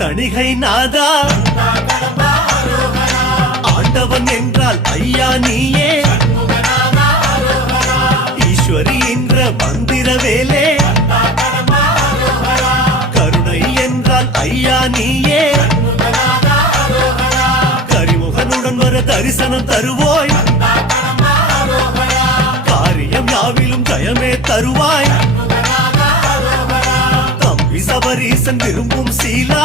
தணிகை நாதா ஆண்டவன் என்றால் ஐயா நீயே ஈஸ்வரி என்ற மந்திர வேலே கருணை என்றால் ஐயா நீயே கரிமுகனுடன் வர தரிசனம் தருவோய் காரியம் யாவிலும் ஜயமே தருவாய் தம்பி சபரீசன் விரும்பும் சீலா